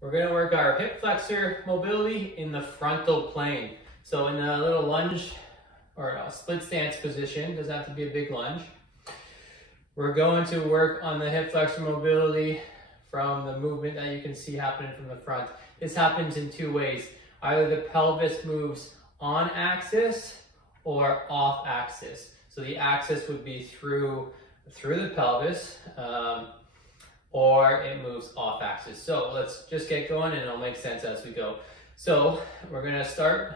We're going to work our hip flexor mobility in the frontal plane. So in a little lunge or a split stance position, doesn't have to be a big lunge. We're going to work on the hip flexor mobility from the movement that you can see happening from the front. This happens in two ways. Either the pelvis moves on axis or off axis. So the axis would be through the pelvis, or it moves off axis. So let's just get going and it'll make sense as we go. So we're gonna start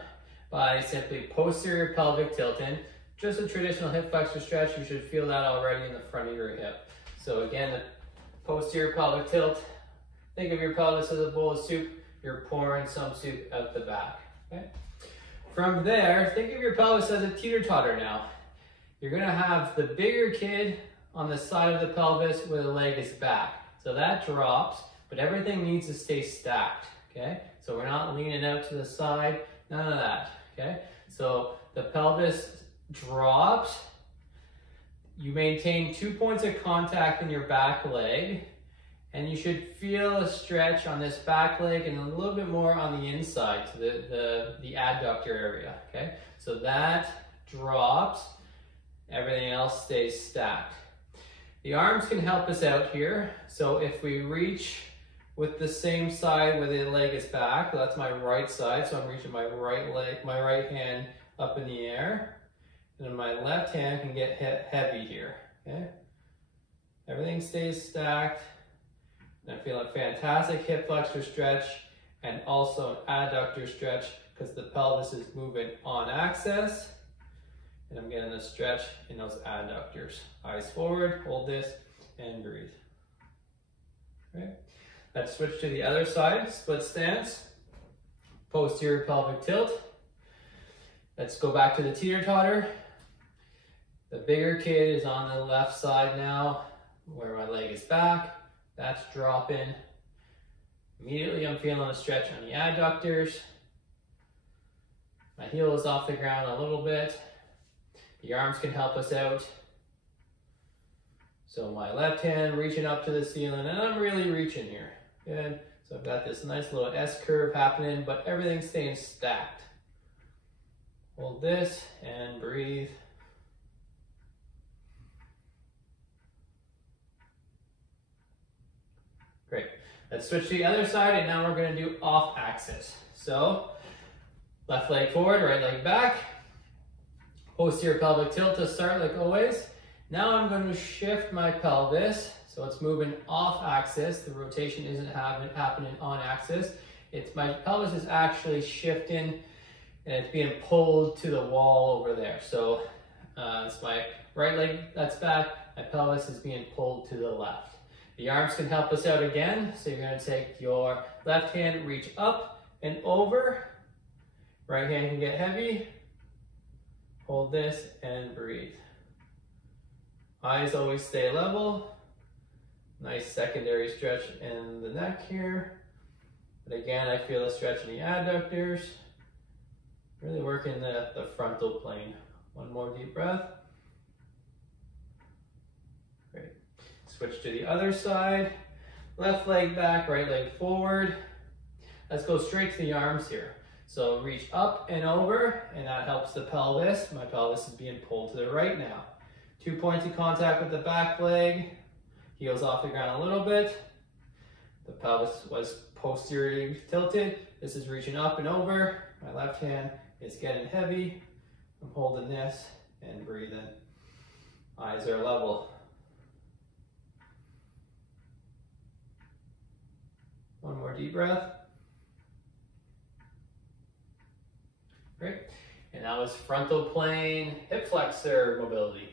by simply posterior pelvic tilting. Just a traditional hip flexor stretch. You should feel that already in the front of your hip. So again, the posterior pelvic tilt. Think of your pelvis as a bowl of soup. You're pouring some soup out the back, okay? From there, think of your pelvis as a teeter-totter now. You're gonna have the bigger kid on the side of the pelvis where the leg is back. So that drops, but everything needs to stay stacked, okay? So we're not leaning out to the side, none of that, okay? So the pelvis drops, you maintain 2 points of contact in your back leg, and you should feel a stretch on this back leg and a little bit more on the inside to the adductor area, okay? So that drops, everything else stays stacked. The arms can help us out here. So if we reach with the same side where the leg is back, that's my right side, so I'm reaching my right leg, my right hand up in the air, and then my left hand can get heavy here, okay? Everything stays stacked, and I feel a fantastic hip flexor stretch and also an adductor stretch because the pelvis is moving on axis. And I'm getting a stretch in those adductors. Eyes forward, hold this, and breathe. Okay. Let's switch to the other side, split stance. Posterior pelvic tilt. Let's go back to the teeter-totter. The bigger kid is on the left side now, where my leg is back. That's dropping. Immediately I'm feeling a stretch on the adductors. My heel is off the ground a little bit. The arms can help us out. So my left hand reaching up to the ceiling, and I'm really reaching here. Good. So I've got this nice little S curve happening, but everything's staying stacked. Hold this and breathe. Great. Let's switch to the other side, and now we're going to do off axis. So left leg forward, right leg back. Posterior pelvic tilt to start like always. Now I'm going to shift my pelvis so it's moving off axis. The rotation isn't happening on axis. My pelvis is actually shifting and it's being pulled to the wall over there. So it's my right leg that's back. My pelvis is being pulled to the left. The arms can help us out again. So you're going to take your left hand, reach up and over. Right hand can get heavy. Hold this and breathe. Eyes always stay level. Nice secondary stretch in the neck here. But again, I feel a stretch in the adductors. Really working the frontal plane. One more deep breath. Great. Switch to the other side. Left leg back, right leg forward. Let's go straight to the arms here. So reach up and over, and that helps the pelvis. My pelvis is being pulled to the right now. 2 points of contact with the back leg. Heels off the ground a little bit. The pelvis was posteriorly tilted. This is reaching up and over. My left hand is getting heavy. I'm holding this and breathing. Eyes are level. One more deep breath. Great. And that was frontal plane hip flexor mobility.